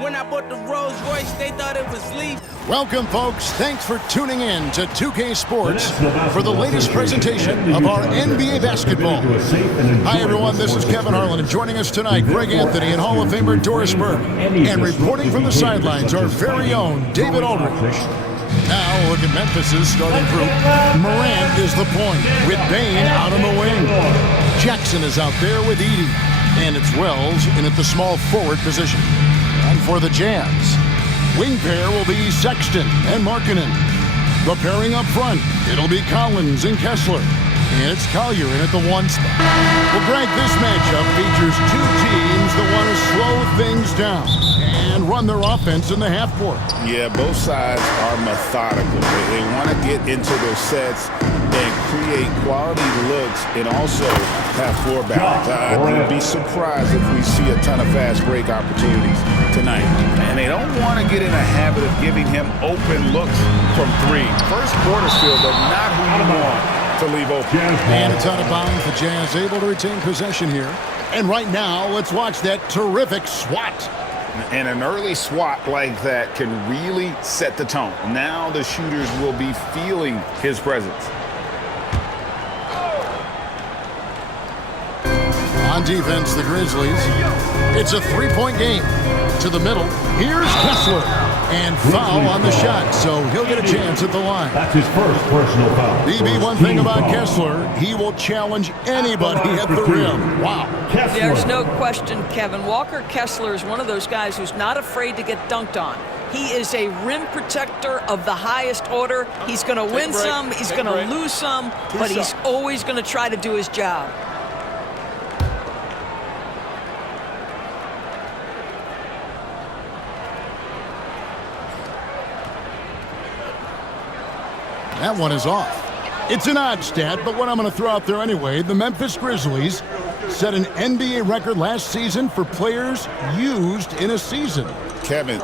When I bought the Rolls Royce, they thought it was leaf. Welcome, folks. Thanks for tuning in to 2K Sports for the latest presentation of our NBA basketball. Hi, everyone. This is Kevin Harlan, and joining us tonight, Greg Anthony and Hall of Famer Doris Burke. And reporting from the sidelines, our very own David Aldridge. Now, look at Memphis' starting group. Morant is the point, with Bane out on the wing. Jackson is out there with Edey. And it's Wells in at the small forward position. And for the Jazz, wing pair will be Sexton and Markkanen. The pairing up front, it'll be Collins and Kessler. And it's Collier in at the one spot. Well, Greg, this matchup features two teams that want to slow things down and run their offense in the half court. Yeah, both sides are methodical. They want to get into their sets and create quality looks and also have floor balance. I would be surprised if we see a ton of fast break opportunities tonight. And they don't want to get in a habit of giving him open looks from three. First quarter still, but not who you want to leave open. And it's out of bounds. The Jazz able to retain possession here. And right now, let's watch that terrific swat. And an early swat like that can really set the tone. Now the shooters will be feeling his presence. On defense, the Grizzlies. It's a three-point game. To the middle. Here's Kessler. And foul on the shot, so he'll get a chance at the line. That's his first personal foul. BB, one thing about Kessler, he will challenge anybody at the rim. Wow. There's no question, Kevin. Walker Kessler is one of those guys who's not afraid to get dunked on. He is a rim protector of the highest order. He's going to win some, he's going to lose some, but he's always going to try to do his job. That one is off. It's an odd stat, but what I'm going to throw out there anyway, the Memphis Grizzlies set an NBA record last season for players used in a season. Kevin,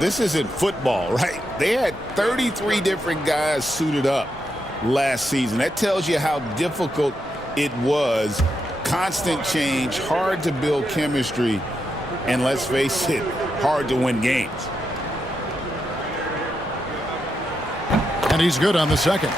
this isn't football, right? They had 33 different guys suited up last season. That tells you how difficult it was. Constant change, hard to build chemistry, and let's face it, hard to win games. And he's good on the second.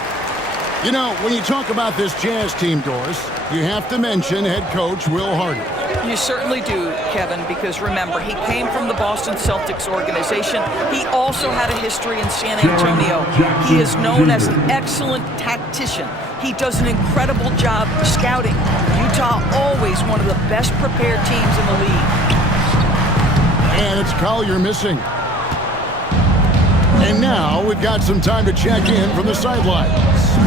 You know, when you talk about this Jazz team, Doris, you have to mention head coach Will Hardy. You certainly do, Kevin, because remember, he came from the Boston Celtics organization. He also had a history in San Antonio. He is known as an excellent tactician. He does an incredible job scouting. Utah always one of the best prepared teams in the league. And it's Collier missing. And now we've got some time to check in from the sidelines.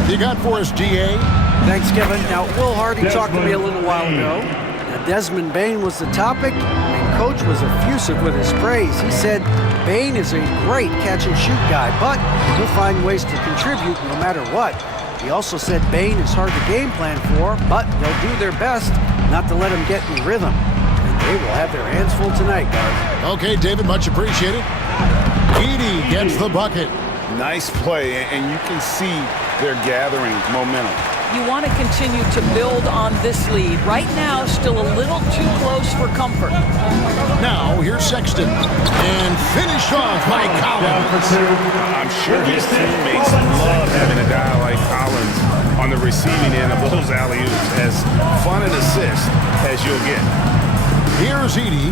You got for us, DA? Thanks, Kevin. Now, Will Hardy talked to me a little while ago. Now, Desmond Bane was the topic, and Coach was effusive with his praise. He said Bane is a great catch-and-shoot guy, but he'll find ways to contribute no matter what. He also said Bane is hard to game plan for, but they'll do their best not to let him get in rhythm. And they will have their hands full tonight, guys. Okay, David, much appreciated. Edey gets the bucket. Nice play, and you can see they're gathering momentum. You want to continue to build on this lead. Right now, still a little too close for comfort. Now, here's Sexton. And finished off by Collins. I'm sure his teammates love having a guy like Collins on the receiving end of those alley-oops. As fun an assist as you'll get. Here's Edey.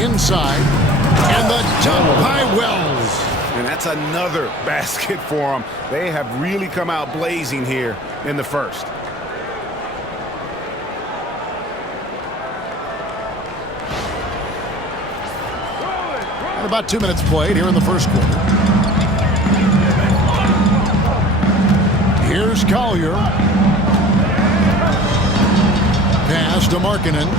Inside. And the dunk by Wells. And that's another basket for them. They have really come out blazing here in the first. And about 2 minutes played here in the first quarter. Here's Collier. Pass to Markkanen.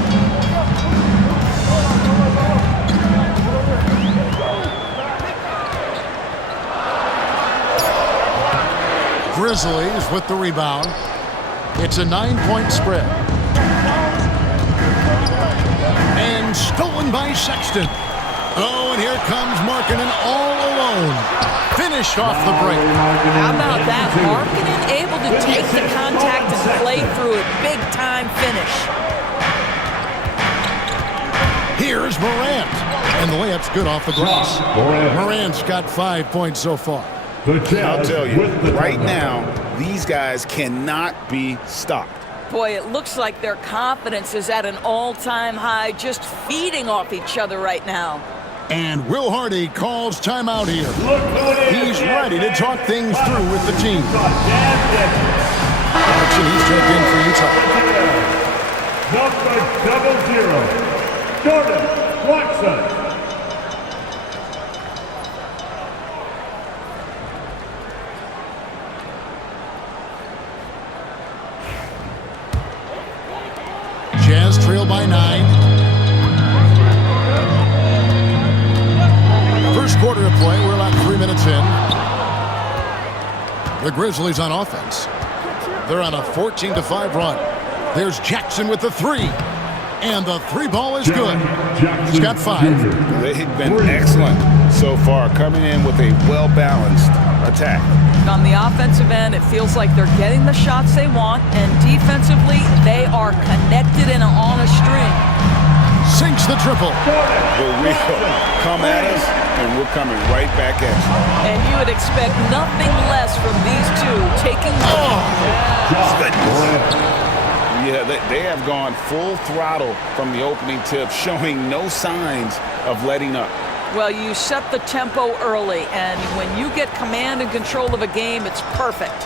Grizzlies with the rebound. It's a 9-point spread. And stolen by Sexton. Oh, and here comes Markkanen all alone. Finished off the break. How about that? Markkanen able to take the contact and play through it. Big time finish. Here's Morant. And the layup's good off the glass. Morant's got 5 points so far. I'll tell you, right now, these guys cannot be stopped. Boy, it looks like their confidence is at an all-time high, just feeding off each other right now. And Will Hardy calls timeout here. He's ready to talk things through with the team. Clarkson, he's checked in for Utah. Number 00, Jordan Clarkson. Jazz trail by 9. First quarter of play, we're about 3 minutes in. The Grizzlies on offense. They're on a 14-5 run. There's Jackson with the 3. And the 3 ball is good. He's got 5. They've been excellent so far, coming in with a well-balanced attack. On the offensive end, it feels like they're getting the shots they want, and defensively, they are connected and on a string. Sinks the triple. But we'll come at us, and we're coming right back at you. And you would expect nothing less from these two taking Yeah, they have gone full throttle from the opening tip, showing no signs of letting up. Well, you set the tempo early, and when you get command and control of a game, it's perfect.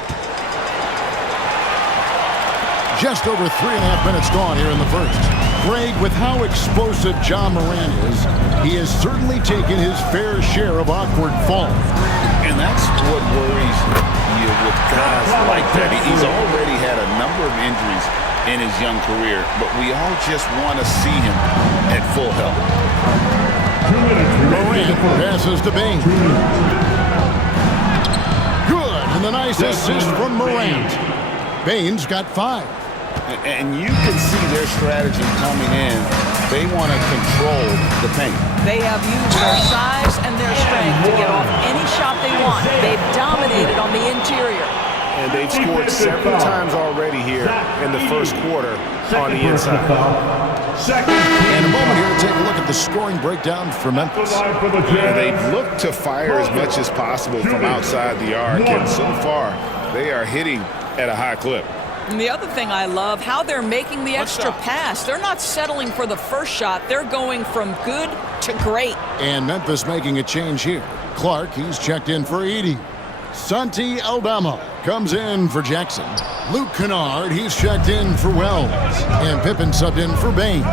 Just over 3.5 minutes gone here in the first. Greg, with how explosive John Morant is, he has certainly taken his fair share of awkward falls. And that's what worries you with guys like that. He's already had a number of injuries in his young career, but we all just want to see him at full health. Morant passes to Bane. Good, and the nice assist from Morant. Bane's got 5. And you can see their strategy coming in. They want to control the paint. They have used their size and their strength to get off any shot they want. They've dominated on the interior. And they've scored several times already here in the first quarter on the inside. And a moment here to take a look at the scoring breakdown for Memphis. Yeah, they've looked to fire as much as possible from outside the arc, and so far they are hitting at a high clip. And the other thing I love, how they're making the extra pass. They're not settling for the first shot. They're going from good to great. And Memphis making a change here. Clark, he's checked in for Edey. Santi Aldama comes in for Jackson. Luke Kennard, he's checked in for Wells. And Pippen subbed in for Bane.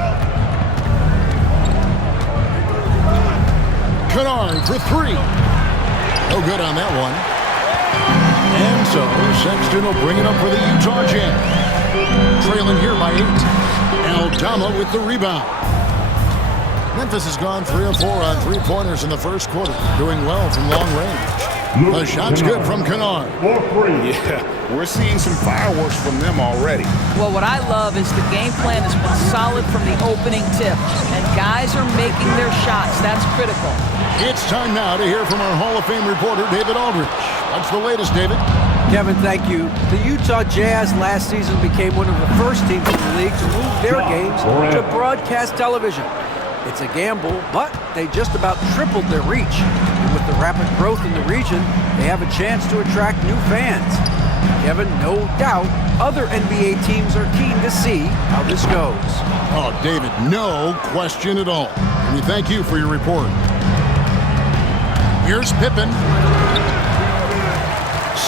Kennard for 3. No good on that one. And so Sexton will bring it up for the Utah Jazz. Trailing here by 8. Aldama with the rebound. Memphis has gone 3 of 4 on 3-pointers in the first quarter, doing well from long range. The shot's good from Kennard. Yeah, we're seeing some fireworks from them already. Well, what I love is the game plan has been solid from the opening tip, and guys are making their shots. That's critical. It's time now to hear from our Hall of Fame reporter, David Aldridge. What's the latest, David? Kevin, thank you. The Utah Jazz last season became one of the first teams in the league to move their games to broadcast television. It's a gamble, but they just about tripled their reach. And with the rapid growth in the region, they have a chance to attract new fans. Kevin, no doubt, other NBA teams are keen to see how this goes. Oh, David, no question at all. And we thank you for your report. Here's Pippen.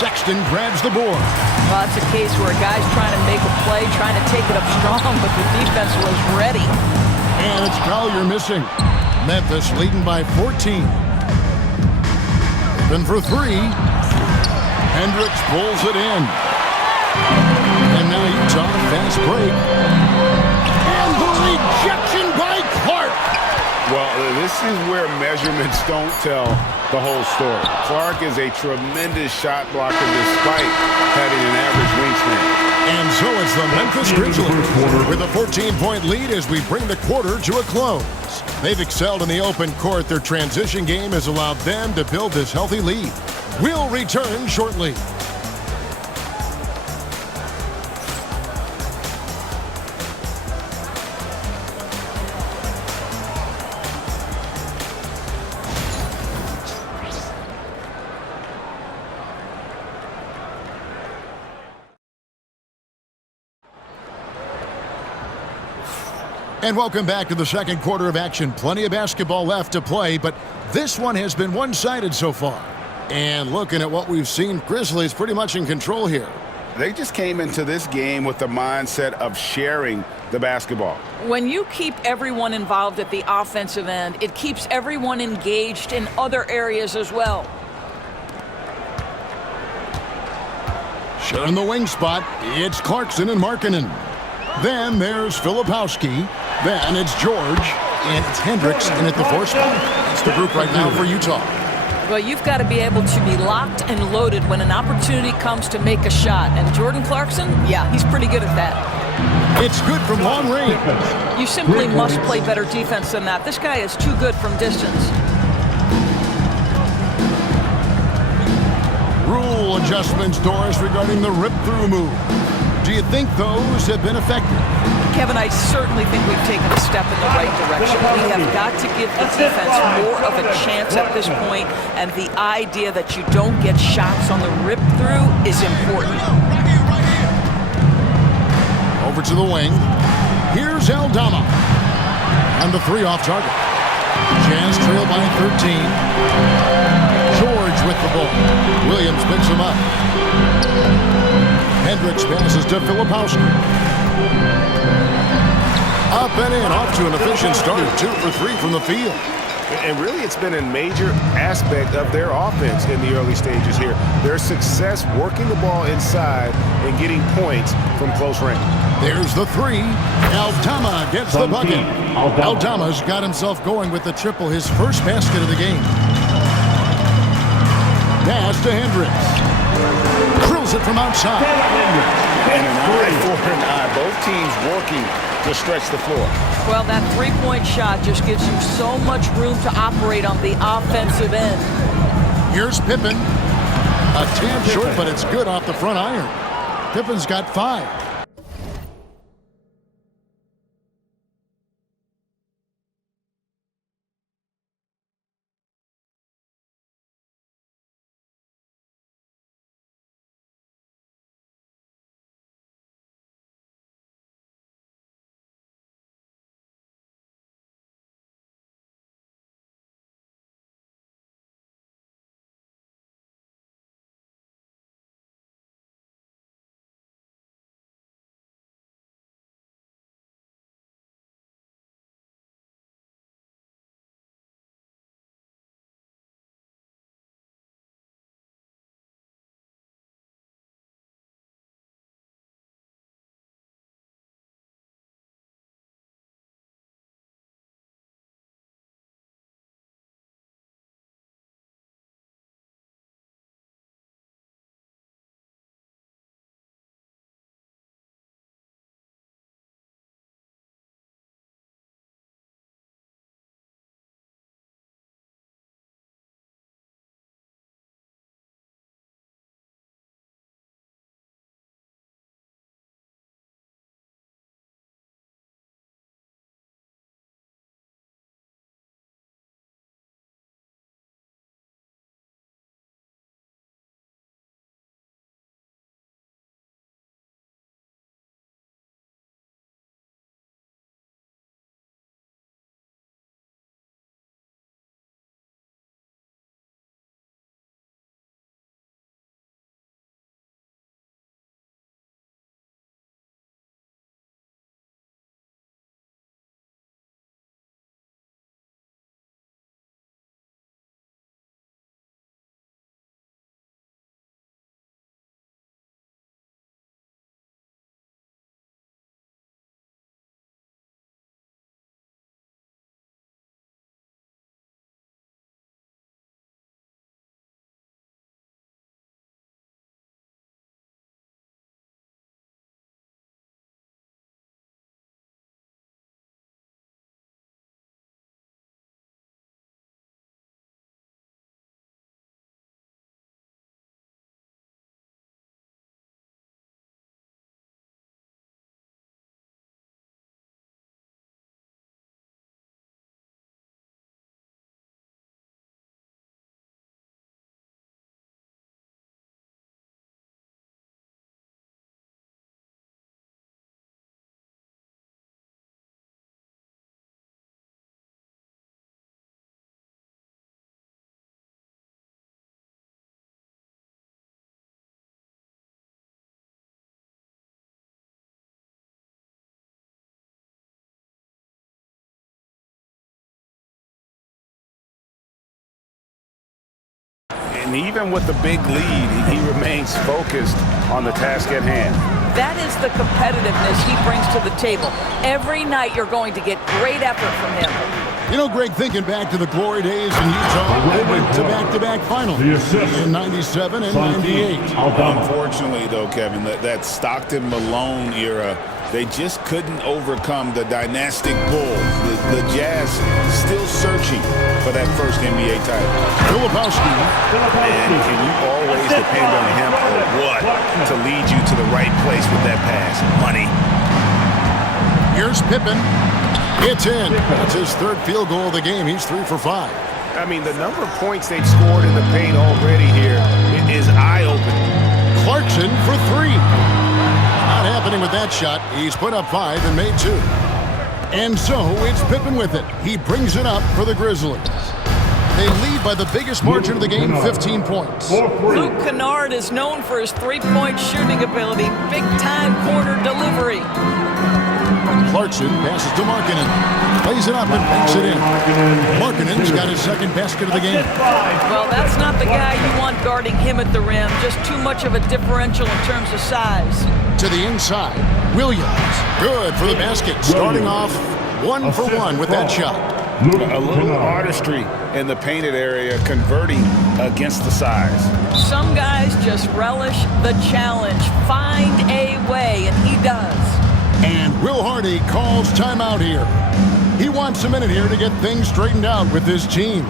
Sexton grabs the board. Well, it's a case where a guy's trying to make a play, trying to take it up strong, but the defense was ready. And it's Collier missing. Memphis leading by 14. Pippen for 3. Hendricks pulls it in. And now Utah, fast break. And the rejection by Clark. Well, this is where measurements don't tell the whole story. Clark is a tremendous shot blocker despite having an average wingspan. And so it's the Memphis Grizzlies with a 14-point lead as we bring the quarter to a close. They've excelled in the open court. Their transition game has allowed them to build this healthy lead. We'll return shortly. And welcome back to the second quarter of action. Plenty of basketball left to play, but this one has been one-sided so far. And looking at what we've seen, Grizzlies pretty much in control here. They just came into this game with the mindset of sharing the basketball. When you keep everyone involved at the offensive end, it keeps everyone engaged in other areas as well. Sharing the wing spot, it's Clarkson and Markkanen. Then there's Filipowski. Then it's George. And it's Hendricks in at the 4 spot. It's the group right now for Utah. Well, you've got to be able to be locked and loaded when an opportunity comes to make a shot. And Jordan Clarkson, yeah, he's pretty good at that. It's good from long range. You simply must play better defense than that. This guy is too good from distance. Rule adjustments, Doris, regarding the rip-through move. Do you think those have been effective? Kevin, I certainly think we've taken a step in the right direction. We have got to give the defense more of a chance at this point, and the idea that you don't get shots on the rip-through is important. Over to the wing. Here's Aldama. And the 3 off target. Jazz trail by 13. George with the ball. Williams picks him up. Hendricks passes to Filipowski. Up and in, off to an efficient start. 2 for 3 from the field. And really, it's been a major aspect of their offense in the early stages here. Their success working the ball inside and getting points from close range. There's the 3. Aldama gets the bucket. Aldama's got himself going with the triple, his first basket of the game. Pass to Hendricks. Drills it from outside. And an eye for an eye. Both teams working to stretch the floor. Well, that three-point shot just gives you so much room to operate on the offensive end. Here's Pippen. A tad short, but it's good off the front iron. Pippen's got 5. And even with the big lead, he remains focused on the task at hand. That is the competitiveness he brings to the table. Every night you're going to get great effort from him. You know, Greg, thinking back to the glory days in Utah, they went to back-to-back finals in 97 and 98. Unfortunately, though, Kevin, that Stockton-Malone era, they just couldn't overcome the dynastic Bulls. The Jazz still searching for that first NBA title. Filipowski. And can you always depend on him or what to lead you to the right place with that pass? Money. Here's Pippen. It's in. That's his third field goal of the game. He's 3 for 5. I mean, the number of points they've scored in the paint already here is eye-opening. Clarkson for 3. Not happening with that shot. He's put up 5 and made 2. And so it's Pippen with it. He brings it up for the Grizzlies. They lead by the biggest margin of the game, 15 points. Luke Kennard is known for his three-point shooting ability. Big-time corner delivery. Clarkson passes to Markkanen. Plays it up and banks it in. Markkanen's got his second basket of the game. Well, that's not the guy you want guarding him at the rim. Just too much of a differential in terms of size. To the inside. Williams. Good for the basket. Starting off 1 for 1 with that shot. A little artistry in the painted area, converting against the size. Some guys just relish the challenge. Find a way, and he does. And Will Hardy calls timeout here. He wants a minute here to get things straightened out with his team.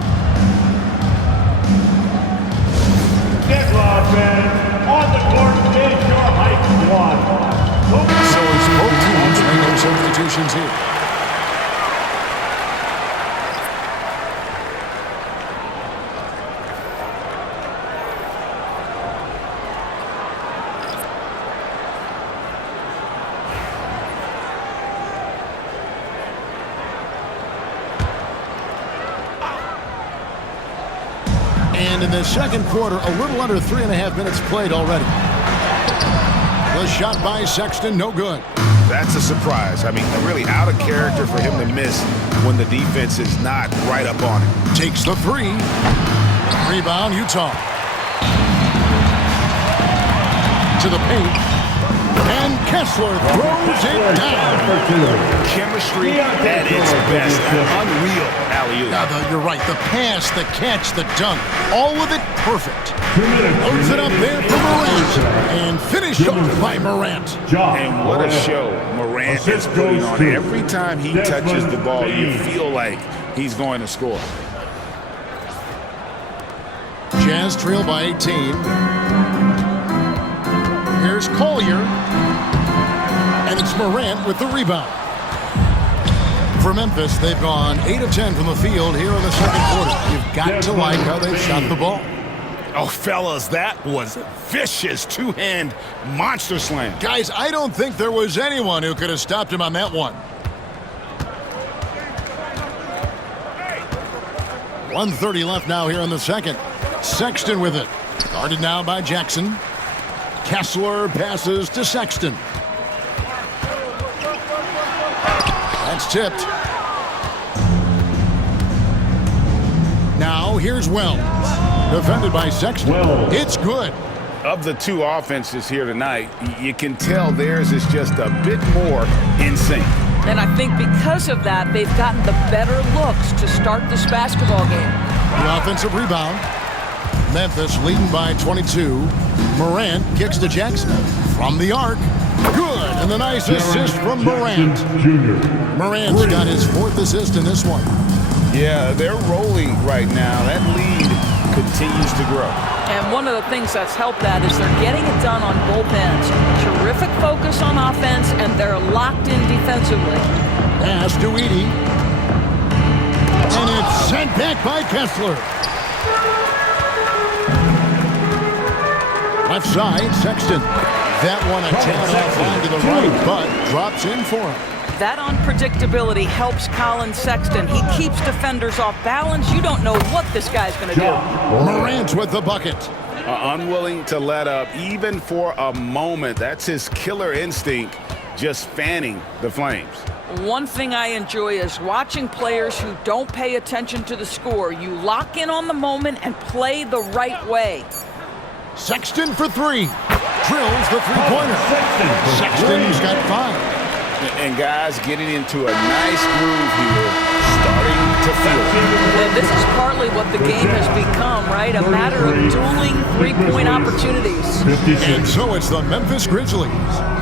Get fans on the court is your height squad. So it's both teams making substitutions here. And in the second quarter, a little under 3.5 minutes played already. The shot by Sexton, no good. That's a surprise. I mean, really out of character for him to miss when the defense is not right up on him. Takes the 3. Rebound, Utah. To the paint. And Kessler throws it down. Chemistry at its best. Unreal alley-oop. Now, you're right. The pass, the catch, the dunk. All of it perfect. Loads it up there for Morant. And finished off by Morant. And what a show Morant is putting on. Every time he touches the ball, you feel like he's going to score. Jazz trail by 18. Here's Collier. And it's Morant with the rebound. For Memphis, they've gone 8 of 10 from the field here in the second quarter. You've got to like how they've shot the ball. Oh, fellas, that was a vicious two-hand monster slam. Guys, I don't think there was anyone who could have stopped him on that one. 1:30 left now here in the second. Sexton with it. Guarded now by Jackson. Kessler passes to Sexton. That's tipped. Now here's Wells. Defended by Sexton. It's good. Of the two offenses here tonight, you can tell theirs is just a bit more in sync. And I think because of that, they've gotten the better looks to start this basketball game. The offensive rebound. Memphis leading by 22. Morant kicks to Jackson. From the arc. Good. And the nice assist from Morant. Morant's got his 4th assist in this one. Yeah, they're rolling right now. That lead continues to grow. And one of the things that's helped that is they're getting it done on both ends. Terrific focus on offense, and they're locked in defensively. Pass to Edey. And it's sent back by Kessler. Left side, Sexton. That one a tad offline to the right, but drops in for him. That unpredictability helps Colin Sexton. He keeps defenders off balance. You don't know what this guy's going to do. Morant with the bucket. Unwilling to let up even for a moment. That's his killer instinct, just fanning the flames. One thing I enjoy is watching players who don't pay attention to the score. You lock in on the moment and play the right way. Sexton for three. Drills the three-pointer. Sexton's got 5. And guys getting into a nice groove here, starting to feel it. And this is partly what the game has become, right? A matter of dueling three-point opportunities. And so it's the Memphis Grizzlies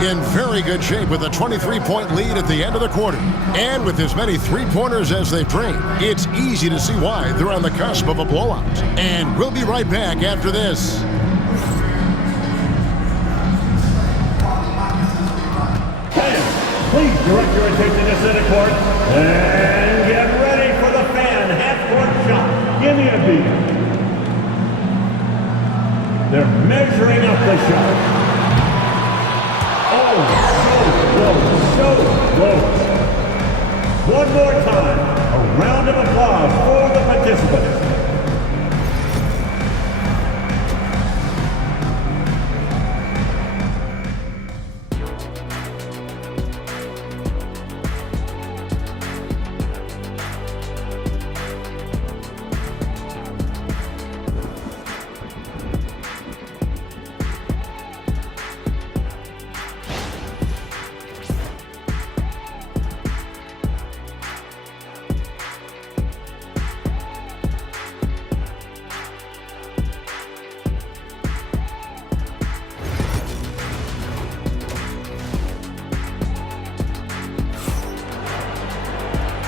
in very good shape with a 23-point lead at the end of the quarter. And with as many three-pointers as they've drained, it's easy to see why they're on the cusp of a blowout. And we'll be right back after this. Please direct your attention to center court and get ready for the fan half-court shot. Give me a beat. They're measuring up the shot. Oh, so close. One more time, a round of applause for the participants.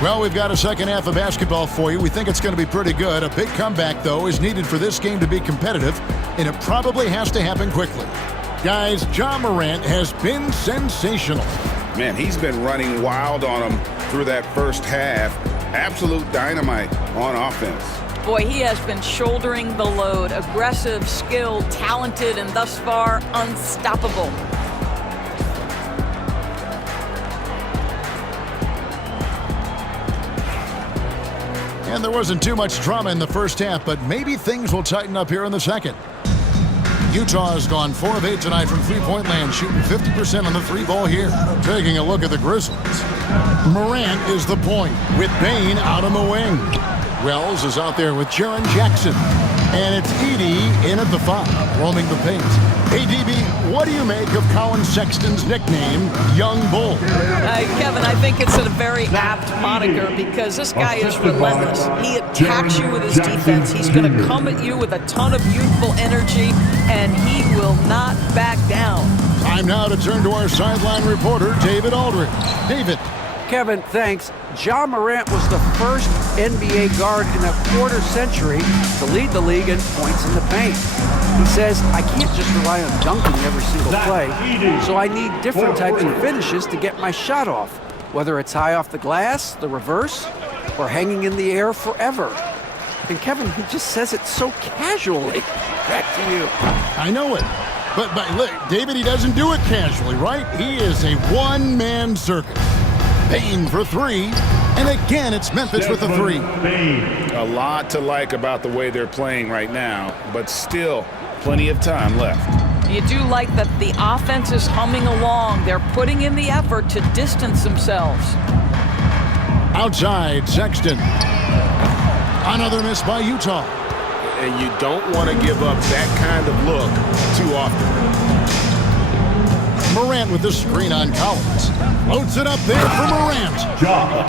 Well, we've got a second half of basketball for you. We think it's going to be pretty good. A big comeback, though, is needed for this game to be competitive, and it probably has to happen quickly. Guys, Ja Morant has been sensational. Man, he's been running wild on them through that first half. Absolute dynamite on offense. Boy, he has been shouldering the load. Aggressive, skilled, talented, and thus far, unstoppable. And there wasn't too much drama in the first half, but maybe things will tighten up here in the second. Utah has gone 4 of 8 tonight from three-point land, shooting 50% on the three ball here. Taking a look at the Grizzlies. Morant is the point, with Bane out on the wing. Wells is out there with Jaren Jackson. And it's Edey in at the 5, roaming the paint. Hey, DB, what do you make of Colin Sexton's nickname, Young Bull? Kevin, I think it's a very apt moniker because this guy is relentless. He attacks you with his defense. He's going to come at you with a ton of youthful energy, and he will not back down. Time now to turn to our sideline reporter, David Aldridge. David. Kevin, thanks. Ja Morant was the first NBA guard in a quarter century to lead the league in points in the paint. He says, I can't just rely on dunking every single play, so I need different types of finishes to get my shot off, whether it's high off the glass, the reverse, or hanging in the air forever. And Kevin, he just says it so casually. Back to you. I know it. But look, David, he doesn't do it casually, right? He is a one-man circus. Bane for 3, and again it's Memphis with a 3. A lot to like about the way they're playing right now, but still plenty of time left. You do like that the offense is humming along. They're putting in the effort to distance themselves. Outside, Sexton. Another miss by Utah. And you don't want to give up that kind of look too often. Morant with the screen on Collins. Loads it up there for Morant.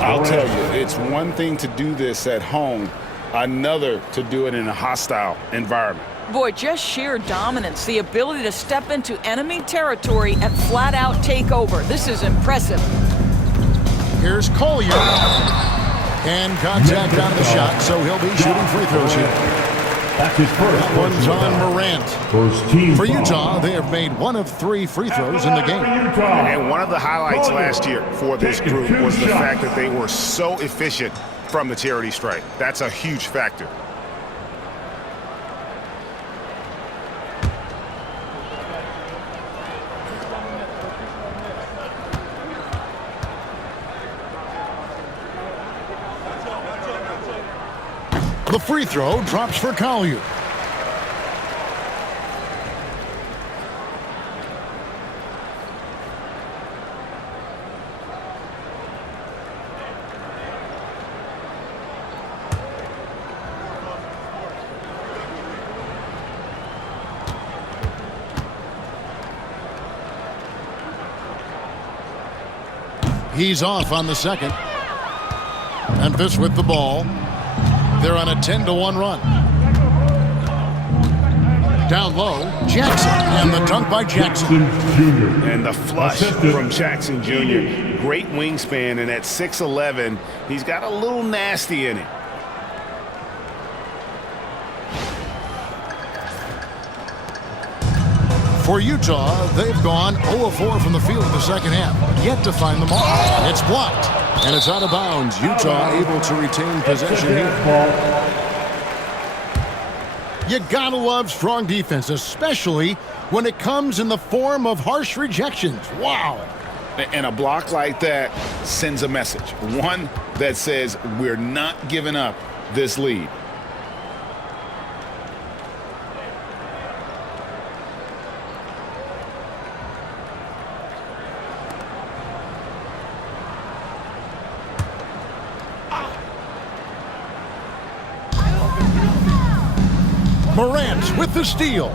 I'll tell you, it's one thing to do this at home, another to do it in a hostile environment. Boy, just sheer dominance, the ability to step into enemy territory and flat out take over. This is impressive. Here's Collier. And contact on the shot, so he'll be shooting free throws here. That's his first. That one's on Morant. First team For Utah, they have made 1 of 3 free throws in the game. And one of the highlights last year for this group was the fact that they were so efficient from the charity stripe. That's a huge factor. The free throw drops for Collier. He's off on the second. Memphis with the ball. They're on a 10-1 run. Down low, Jackson, and the dunk by Jackson. And the flush from Jackson Jr. Great wingspan, and at 6'11", he's got a little nasty in it. For Utah, they've gone 0-4 from the field in the second half. Yet to find the mark. It's blocked, and it's out of bounds. Utah able to retain possession here. You gotta love strong defense, especially when it comes in the form of harsh rejections. Wow. And a block like that sends a message. One that says we're not giving up this lead. Morant with the steal.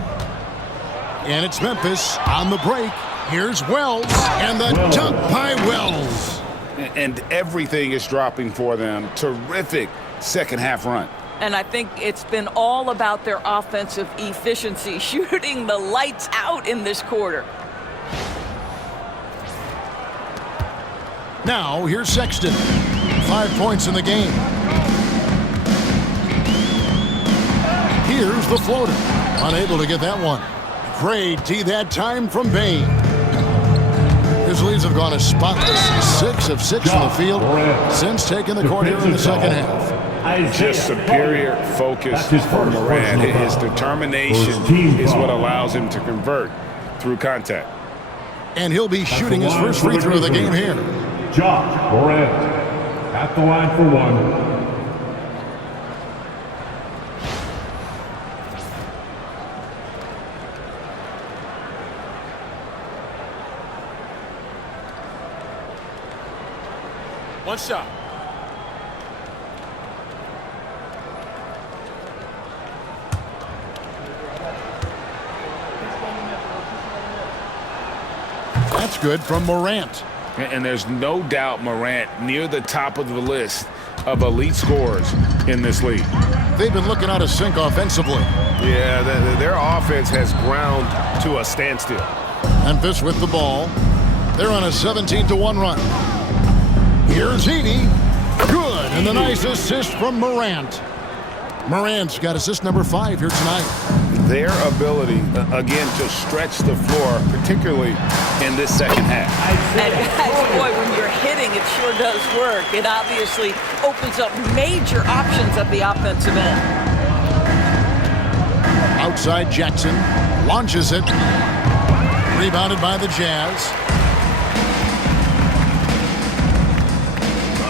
And it's Memphis on the break. Here's Wells, and the dunk by Wells. And everything is dropping for them. Terrific second half run. And I think it's been all about their offensive efficiency, shooting the lights out in this quarter. Now, here's Sexton. 5 points in the game. Here's the floater. Unable to get that one. Great D that time from Bane. Grizzlies have gone as spotless. 6 of 6 from the field since taking the court here in the second half. Just superior focus from Morant. His determination is what allows him to convert through contact. And he'll be shooting his first free throw of the game here. Josh Morant at the line for one. One shot. That's good from Morant. And there's no doubt Morant near the top of the list of elite scorers in this league. They've been looking out of sync offensively. Yeah, their offense has ground to a standstill. Memphis with the ball. They're on a 17-1 run. Here's Edey. Good, and the nice assist from Morant. Morant's got assist number 5 here tonight. Their ability, again, to stretch the floor, particularly in this second half. And guys, boy, when you're hitting, it sure does work. It obviously opens up major options at the offensive end. Outside Jackson. Launches it. Rebounded by the Jazz.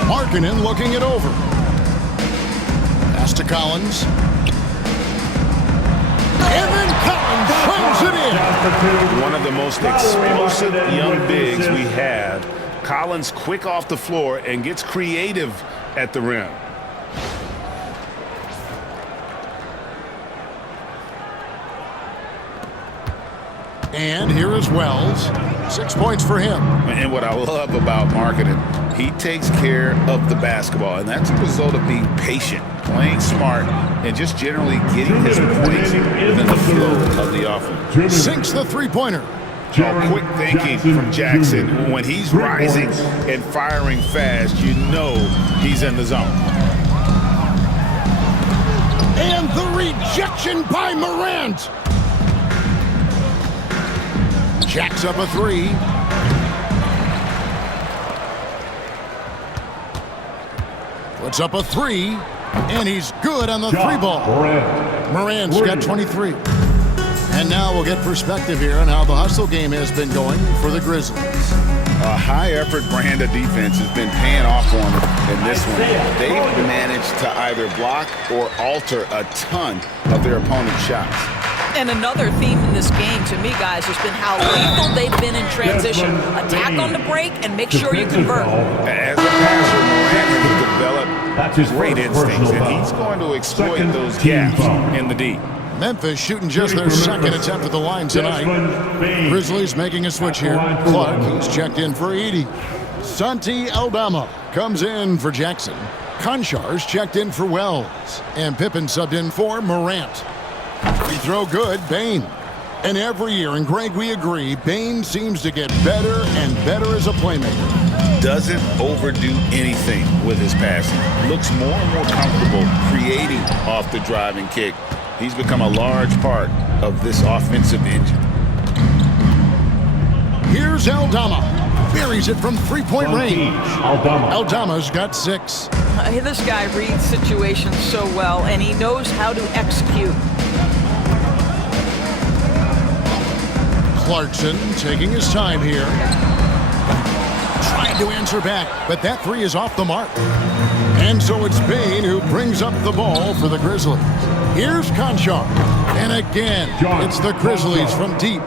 Markkanen looking it over. Pass to Collins. And then Collins brings it in. One of the most explosive young bigs we have. Collins quick off the floor and gets creative at the rim. And here is Wells. 6 points for him. And what I love about Markkanen, he takes care of the basketball, and that's a result of being patient, playing smart, and just generally getting his points within the flow of the offense. Sinks the three-pointer. Quick thinking from Jackson. When he's rising and firing fast, you know he's in the zone. And the rejection by Morant. Jacks up a 3. Puts up a 3. And he's good on the 3-ball. Morant's got 23. And now we'll get perspective here on how the hustle game has been going for the Grizzlies. A high-effort brand of defense has been paying off for them in this one. They've managed to either block or alter a ton of their opponent's shots. And another theme in this game, to me, guys, has been how lethal they've been in transition. Attack on the break and make sure you convert. As a passer, Morant has developed great instincts, and he's going to exploit those gaps in the D. Memphis shooting just their second attempt at the line tonight. Grizzlies making a switch here. Clark, he's checked in for Edey. Santi Aldama comes in for Jackson. Conchar's checked in for Wells. And Pippen subbed in for Morant. Free throw good, Bane. And every year, and Greg, we agree, Bane seems to get better and better as a playmaker. Doesn't overdo anything with his passing. Looks more and more comfortable creating off the driving kick. He's become a large part of this offensive engine. Here's Aldama. Buries it from three-point range. Aldama's got 6. This guy reads situations so well, and he knows how to execute. Clarkson taking his time here. Trying to answer back, but that 3 is off the mark. And so it's Bane who brings up the ball for the Grizzlies. Here's Conchar. And again, it's the Grizzlies from deep.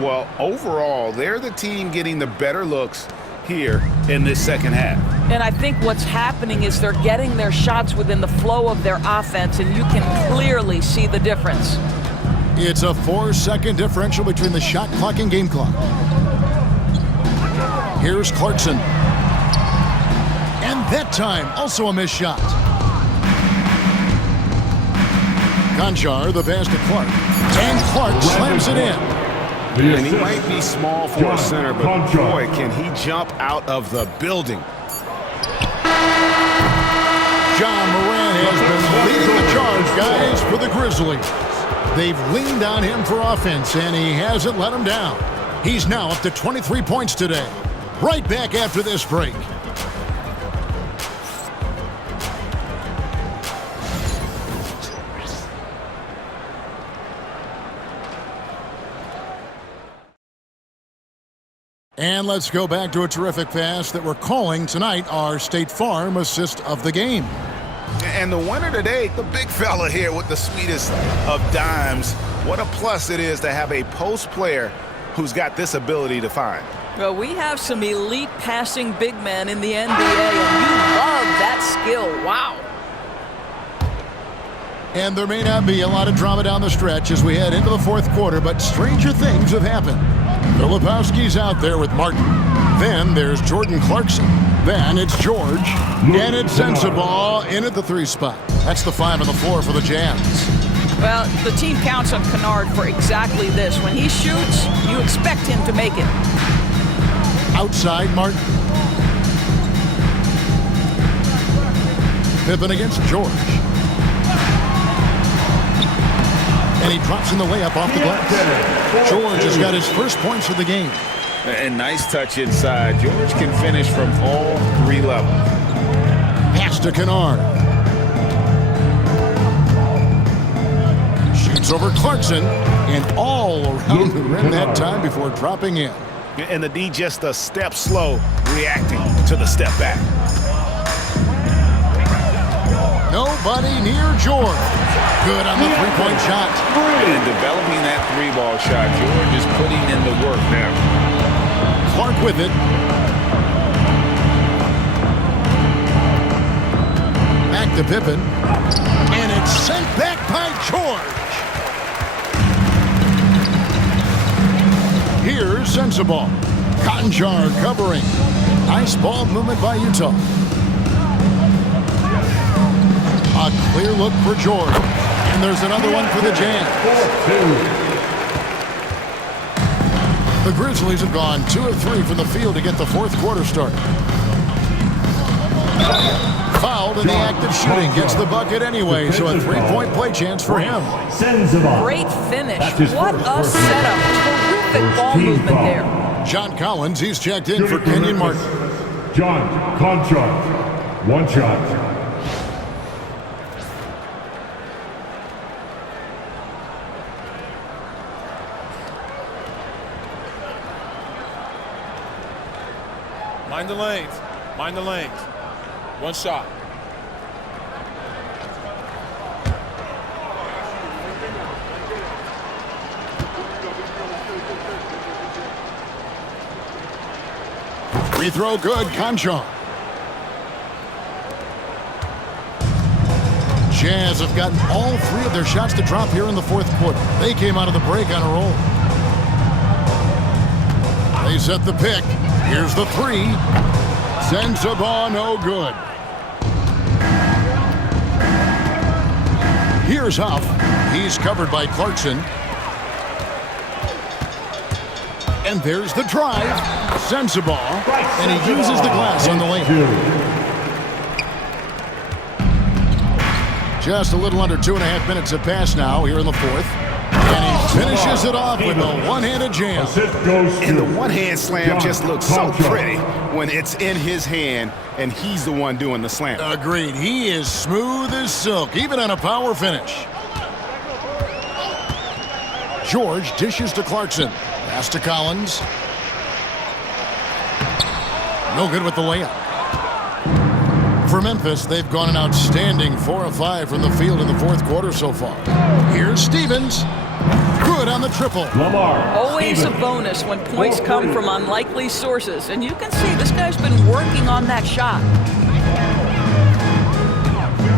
Well, overall, they're the team getting the better looks here in this second half. And I think what's happening is they're getting their shots within the flow of their offense, and you can clearly see the difference. It's a 4-second differential between the shot clock and game clock. Here's Clarkson. And that time, also a missed shot. Conchar, the pass to Clark. And Clark slams it in. And he might be small for a center, but boy, can he jump out of the building. John Moran has been leading the charge, guys, for the Grizzlies. They've leaned on him for offense, and he hasn't let them down. He's now up to 23 points today. Right back after this break. And let's go back to a terrific pass that we're calling tonight our State Farm assist of the game. And the winner today, the big fella here with the sweetest of dimes. What a plus it is to have a post player who's got this ability to find. Well, we have some elite passing big men in the NBA, and you love that skill. Wow. And there may not be a lot of drama down the stretch as we head into the fourth quarter, but stranger things have happened. Filipowski's out there with Martin. Then there's Jordan Clarkson. Then it's George. And it's Sensabaugh in at the 3 spot. That's the 5 on the floor for the Jazz. Well, the team counts on Kennard for exactly this. When he shoots, you expect him to make it. Outside, Martin. Pippen against George. And he drops in the layup off the glass. George has got his first points of the game. And nice touch inside. George can finish from all 3 levels. Pass to Kennard. Shoots over Clarkson. And all around the rim that time before dropping in. And the D just a step slow, reacting to the step back. Nobody near George. Good on the 3-point shot. And developing that 3-ball shot, George is putting in the work now. Clark with it. Back to Pippen. And it's sent back by George. Here's Sensabaugh. Conchar covering. Nice ball movement by Utah. A clear look for George. And there's another one for the Jazz. The Grizzlies have gone 2 of 3 from the field to get the fourth quarter started. Fouled in the act of shooting. Gets the bucket anyway, so a 3-point play chance for him. Great finish. What a setup. Terrific ball movement there. John Collins, he's checked in for Kenyon Martin. John Conchar, 1 shot. Mind the lanes. Mind the lanes. 1 shot. Free throw good, Conchar. Jazz have gotten all 3 of their shots to drop here in the fourth quarter. They came out of the break on a roll. They set the pick. Here's the 3. Sends the ball no good. Here's Huff. He's covered by Clarkson. And there's the drive. Sends the ball. And he uses the glass on the lane. Just a little under 2.5 minutes have passed now here in the fourth. And he finishes it off with a one-handed jam. And the one-hand slam just looks so pretty when it's in his hand and he's the one doing the slam. Agreed. He is smooth as silk, even on a power finish. George dishes to Clarkson. Pass to Collins. No good with the layup. For Memphis, they've gone an outstanding 4 of 5 from the field in the fourth quarter so far. Here's Stevens. Good on the triple. Always a bonus when points come from unlikely sources. And you can see this guy's been working on that shot.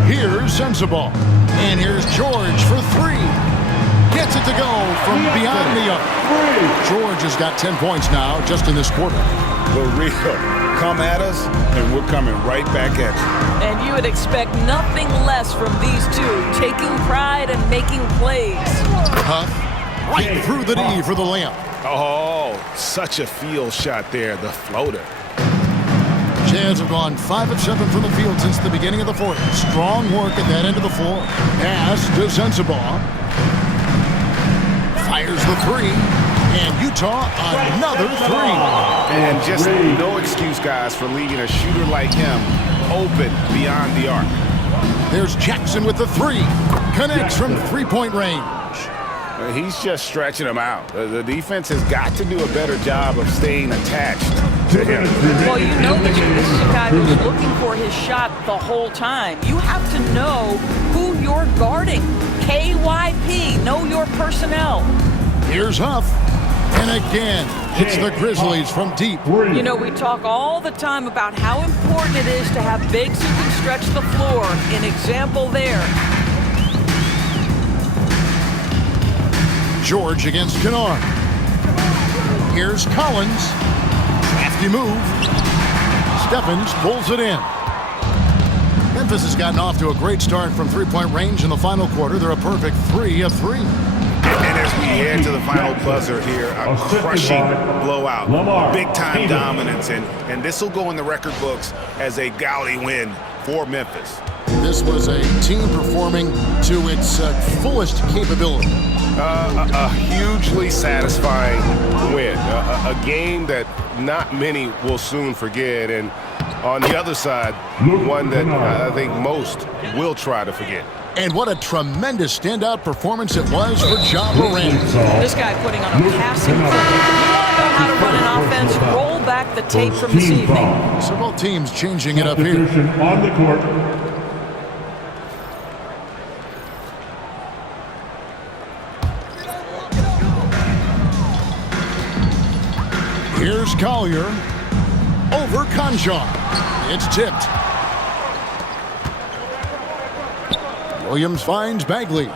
Here's Sensabaugh. And here's George for 3. Gets it to go from beyond the arc. George has got 10 points now just in this quarter. The real. Come at us, and we're coming right back at you. And you would expect nothing less from these two, taking pride and making plays. Huff right through the D for the layup. Oh, such a field shot there, the floater. Jazz have gone 5 of 7 from the field since the beginning of the fourth. Strong work at that end of the floor. Pass to Sensabaugh. Fires the 3. And Utah, another 3. And just no excuse, guys, for leaving a shooter like him open beyond the arc. There's Jackson with the 3. Connects from three-point range. He's just stretching him out. The defense has got to do a better job of staying attached to him. Well, you know that this is a guy who's looking for his shot the whole time. You have to know who you're guarding. KYP, know your personnel. Here's Huff. And again, it's the Grizzlies from deep. You know, we talk all the time about how important it is to have bigs who can stretch the floor. An example there. George against Kennard. Here's Collins. Crafty move. Stephens pulls it in. Memphis has gotten off to a great start from three-point range in the final quarter. They're a perfect 3 of 3. And as we head to the final buzzer here, a crushing blowout, big-time dominance, and this will go in the record books as a gaudy win for Memphis. This was a team performing to its fullest capability. A hugely satisfying win, a game that not many will soon forget, and on the other side, one that I think most will try to forget. And what a tremendous standout performance it was for Ja Morant. This guy putting on a passing clip. If you want to know how to run an offense, roll back the tape from this evening. So both teams changing it up here. On the court. Here's Collier over Conchar. It's tipped. Williams finds Bagley.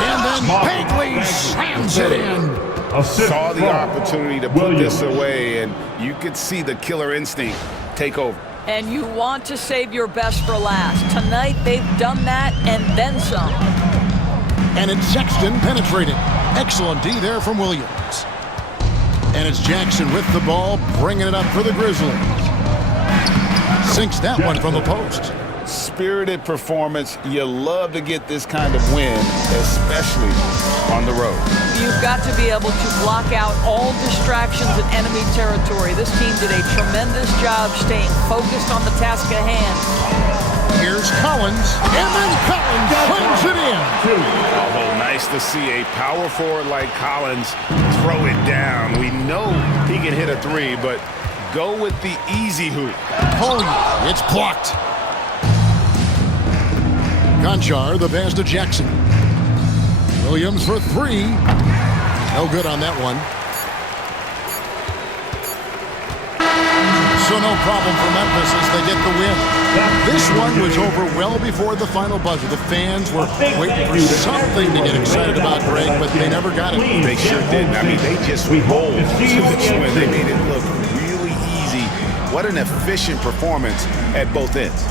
And then Bagley slams it in. Saw the opportunity to put this away, and you could see the killer instinct take over. And you want to save your best for last. Tonight, they've done that and then some. And it's Sexton penetrating. Excellent D there from Williams. And it's Jackson with the ball, bringing it up for the Grizzlies. Sinks that one from the post. Spirited performance. You love to get this kind of win, especially on the road. You've got to be able to block out all distractions in enemy territory. This team did a tremendous job staying focused on the task at hand. Here's Collins, and then Collins slams it in. Although nice to see a power forward like Collins throw it down. We know he can hit a 3, but go with the easy hoop. Oh, it's blocked. Conchar, the pass to Jackson. Williams for 3. No good on that one. So no problem for Memphis as they get the win. This one was over well before the final buzzer. The fans were waiting for something to get excited about, Greg, but they never got it. They sure didn't. I mean, they just rolled when they made it look really easy. What an efficient performance at both ends.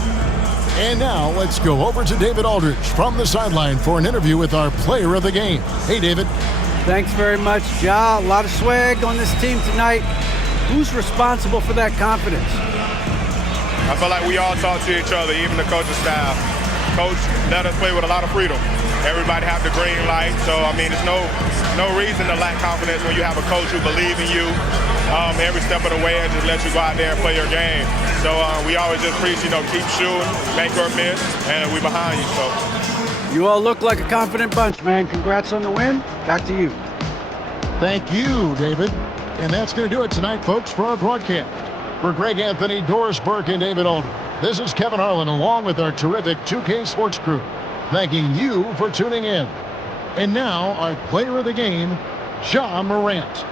And now let's go over to David Aldridge from the sideline for an interview with our player of the game. Hey, David. Thanks very much, Ja. A lot of swag on this team tonight. Who's responsible for that confidence? I feel like we all talk to each other, even the coaching staff. Coach let us play with a lot of freedom. Everybody have the green light, so I mean, there's no reason to lack confidence when you have a coach who believes in you every step of the way and just let you go out there and play your game. So we always just preach, keep shooting, make or miss, and we behind you. So you all look like a confident bunch, man. Congrats on the win. Back to you. Thank you, David. And that's going to do it tonight, folks, for our broadcast. For Greg Anthony, Doris Burke, and David Aldridge, this is Kevin Harlan along with our terrific 2K Sports crew, thanking you for tuning in. And now, our player of the game, Ja Morant.